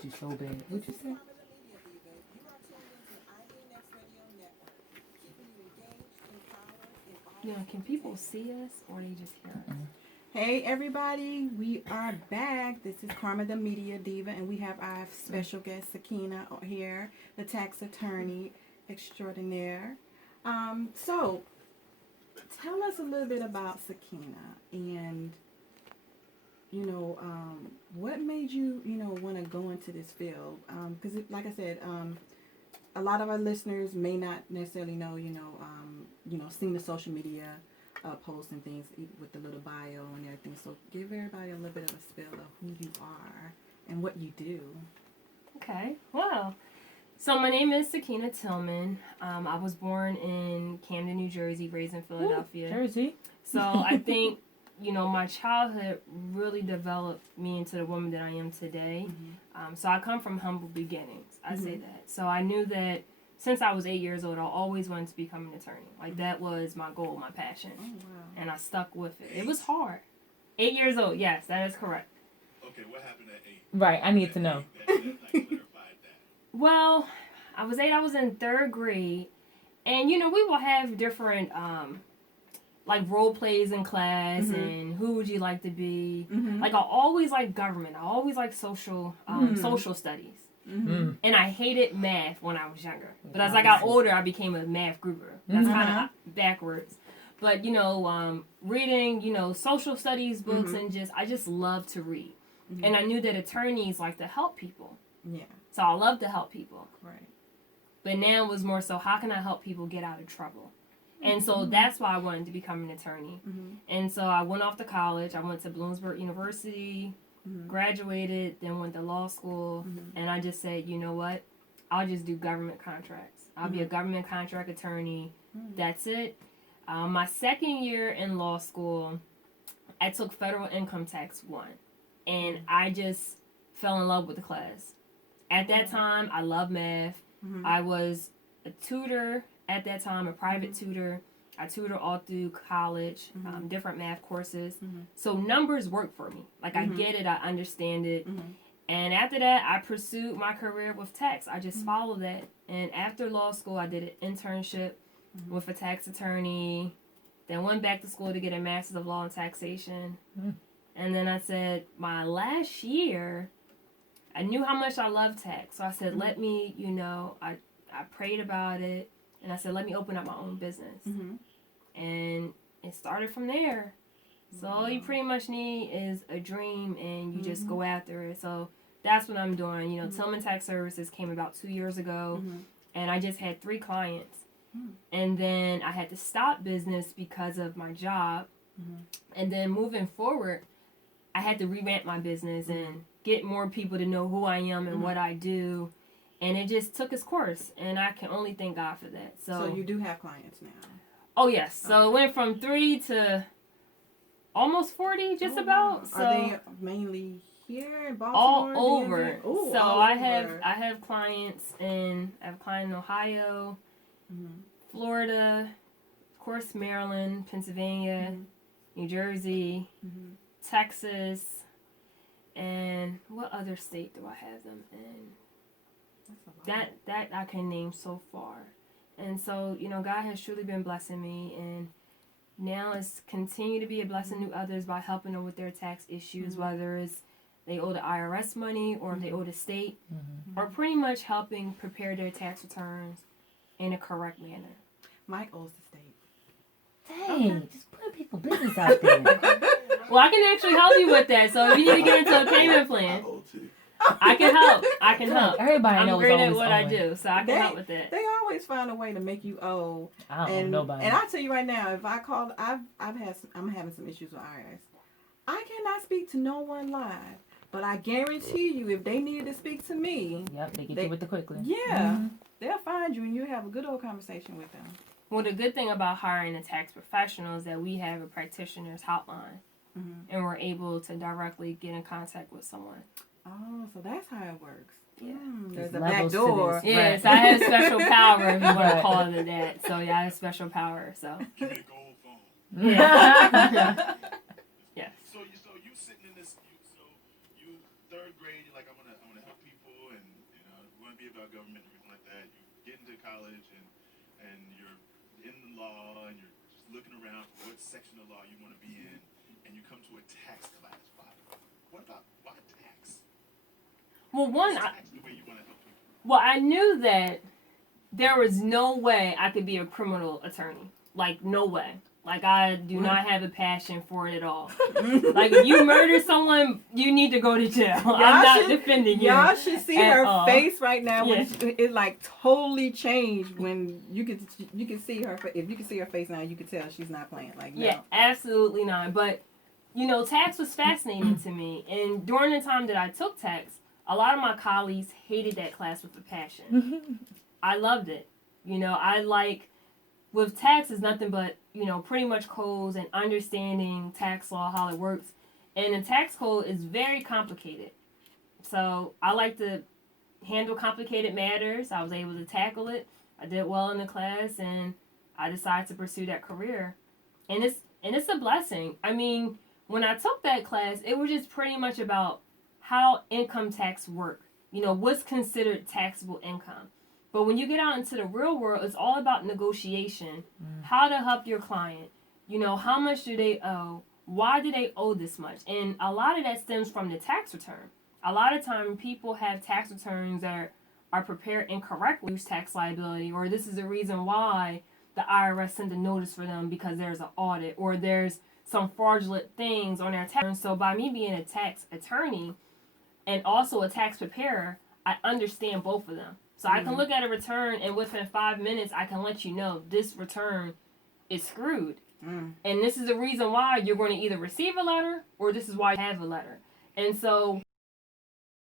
hate you so bad. What you say? Can people see us or they just hear us? Hey everybody, we are back. This is Karma the Media Diva, and we have our special guest Sakina here, the tax attorney extraordinaire. So tell us a little bit about Sakina, and what made you want to go into this field? Because like I said, a lot of our listeners may not necessarily know, seen the social media posts and things with the little bio and everything. So give everybody a little bit of a spill of who you are and what you do. Okay, well, so my name is Sakina Tillman. I was born in Camden, New Jersey, raised in Philadelphia. Ooh, Jersey. So I think, my childhood really developed me into the woman that I am today. Mm-hmm. So I come from humble beginnings. I say Mm-hmm. that. So I knew that since I was 8 years old, I always wanted to become an attorney. Like, that was my goal, my passion. Oh, wow. And I stuck with it. It was hard. 8 years old, yes, that is correct. Okay, what happened at 8? Right, I need to know. Clarified that. Well, I was 8, I was in 3rd grade. And, we will have different, like, role plays in class Mm-hmm. and who would you like to be. Mm-hmm. Like, I always liked government. I always liked social studies. Mm-hmm. And I hated math when I was younger. But as I got older, I became a math grouper. That's kind of backwards. But, reading, social studies books and I just love to read. Mm-hmm. And I knew that attorneys like to help people. Yeah. So I love to help people. Right. But now it was more so, how can I help people get out of trouble? And so that's why I wanted to become an attorney. Mm-hmm. And so I went off to college. I went to Bloomsburg University, graduated, then went to law school. And I just said, you know what? I'll just do government contracts. I'll be a government contract attorney. That's it. My 2nd year in law school, I took Federal Income Tax 1. And I just fell in love with the class. At that time, I loved math. I was a tutor at that time, a private tutor. I tutor all through college, different math courses. So numbers work for me. Like, I get it, I understand it. And after that, I pursued my career with tax. I just followed that. And after law school, I did an internship with a tax attorney. Then went back to school to get a Master's of Law in Taxation. And then I said, my last year, I knew how much I loved tax. So I said, let me, I prayed about it. And I said, let me open up my own business. And it started from there. So all you pretty much need is a dream and you just go after it. So that's what I'm doing. Tillman Tax Services came about 2 years ago. And I just had 3 clients. And then I had to stop business because of my job. And then moving forward, I had to revamp my business and get more people to know who I am and what I do. And it just took its course. And I can only thank God for that. So you do have clients now? Oh, yes. So it went from 3 to almost 40, just about. Wow. So are they mainly here in Baltimore? all over. Ooh, so all I over. have clients in Ohio, Florida, of course Maryland, Pennsylvania, New Jersey, Texas, and what other state do I have them in? That I can name so far. And so, God has truly been blessing me, and now it's continue to be a blessing to others by helping them with their tax issues, whether it's they owe the IRS money or if they owe the state, or pretty much helping prepare their tax returns in a correct manner. Mike owes the state. Dang, just put people's business out there. Well, I can actually help you with that. So if you need to get into a payment plan, I can help. I can help. Everybody knows I'm great at always what I owing. do, so I can help with that. They always find a way to make you owe. I don't know nobody. And I tell you right now, if I called, I'm having some issues with IRS. I cannot speak to no one live, but I guarantee you, if they needed to speak to me, Yep, they get you with the quickly. Yeah, they'll find you and you have a good old conversation with them. Well, the good thing about hiring a tax professional is that we have a practitioner's hotline, and we're able to directly get in contact with someone. Oh, so that's how it works. Yeah. There's There's a back levels to door. this. Yes, I have special power if you want to call it that. So yeah, I have special power. So Give me the gold phone. yeah. Yes. So you sitting in this. So you third grade, you're like, I wanna help people, and you know, want to be about government and everything like that. You get into college, and you're in the law, and you're just looking around for what section of law you want to be in, and you come to a tax class. Why tax? Well, Tax the way you want to help people. well, I knew that there was no way I could be a criminal attorney. Like, no way. Like, I do not have a passion for it at all. Like, if you murder someone, you need to go to jail. I'm not defending you. Y'all should see at her all. face right now. Yeah. When it like totally changed when you can see her. If you can see her face now, you can tell she's not playing. Like, no. Yeah, absolutely not. But, you know, tax was fascinating to me. And during the time that I took tax, a lot of my colleagues hated that class with a passion. I loved it. You know, with tax is nothing but, you know, pretty much codes and understanding tax law, how it works. And the tax code is very complicated. So I like to handle complicated matters. I was able to tackle it. I did well in the class, and I decided to pursue that career. And it's a blessing. I mean, when I took that class, it was just pretty much about how income tax work. You know, what's considered taxable income. But when you get out into the real world, it's all about negotiation. How to help your client. You know, how much do they owe? Why do they owe this much? And a lot of that stems from the tax return. A lot of time people have tax returns that are prepared incorrectly, tax liability, or this is the reason why the IRS sent a notice for them because there's an audit or there's some fraudulent things on their tax return. So by me being a tax attorney and also a tax preparer, I understand both of them. So I can look at a return, and within 5 minutes, I can let you know this return is screwed. And this is the reason why you're going to either receive a letter or this is why you have a letter. And so